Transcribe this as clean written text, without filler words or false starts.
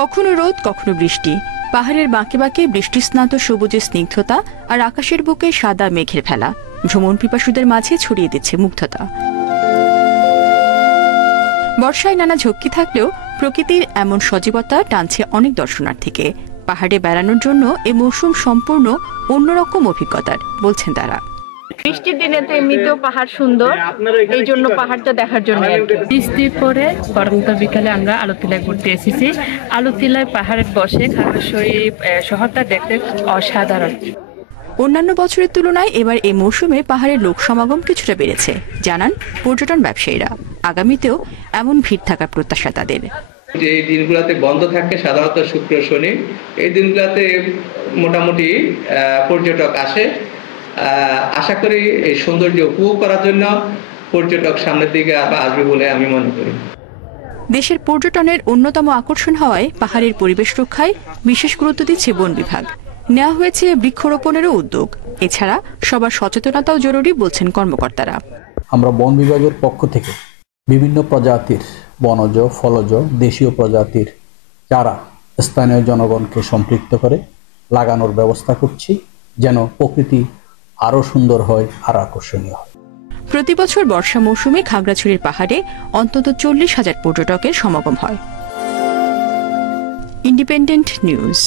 কখনো রোদ, কখনো বৃষ্টি। পাহাড়ের বাঁকে বাঁকে বৃষ্টি স্নাত সবুজের স্নিগ্ধতা আর আকাশের বুকে সাদা মেঘের ফেলা ভ্রমণ পিপাসুদের মাঝে ছড়িয়ে দিচ্ছে মুগ্ধতা। বর্ষায় নানা ঝক্কি থাকলেও প্রকৃতির এমন সজীবতা টানছে অনেক দর্শনার্থীকে। পাহাড়ে বেড়ানোর জন্য এই মৌসুম সম্পূর্ণ অন্যরকম অভিজ্ঞতার বলছেন তারা। বৃষ্টির দিনে তো এমনিতেও পাহাড় সুন্দর, এই জন্য পাহাড়টা দেখার জন্য। বৃষ্টির পরে গরমকাল বিকালে আমরা আলুতিলায় ঘুরতে এসেছি। আলুতিলায় পাহাড়ের বসে খাগড়াছড়ি শহরটা দেখতে অসাধারণ। অন্যান্য বছরের তুলনায় এবার এই মৌসুমে পাহাড়ের লোক সমাগম কিছুটা বেড়েছে, জানান পর্যটন ব্যবসায়ীরা। আগামীতেও এমন ভিড় থাকার প্রত্যাশা তাদের। এই দিনগুলোতে বন্ধ থাকে সাধারণত শুক্র শনি, এই দিনগুলোতে মোটামুটি পর্যটক আসে। আশা করি এই সৌন্দর্য উপভোগ করার জন্য পর্যটক সামনের দিকে আসবে বলে আমি মনে করি। দেশের পর্যটনের অন্যতম আকর্ষণ হওয়ায় পাহাড়ের পরিবেশ রক্ষায় বিশেষ গুরুত্ব দিচ্ছে বন বিভাগ। নেওয়া হয়েছে বৃক্ষরোপণেরও উদ্যোগ। এছাড়া সবার সচেতনতাও জরুরি বলছেন কর্মকর্তারা। আমরা বন বিভাগের পক্ষ থেকে বিভিন্ন প্রজাতির বনজ, ফলজ, দেশীয় প্রজাতির চারা স্থানীয় জনগণকে সম্পৃক্ত করে লাগানোর ব্যবস্থা করছি, যেন প্রকৃতি আরো সুন্দর হয় আর আকর্ষণীয় হয়। প্রতি বছর বর্ষা মৌসুমে খাগড়াছড়ির পাহাড়ে অন্তত 40,000 পর্যটকের সমাগম হয়। Independent news.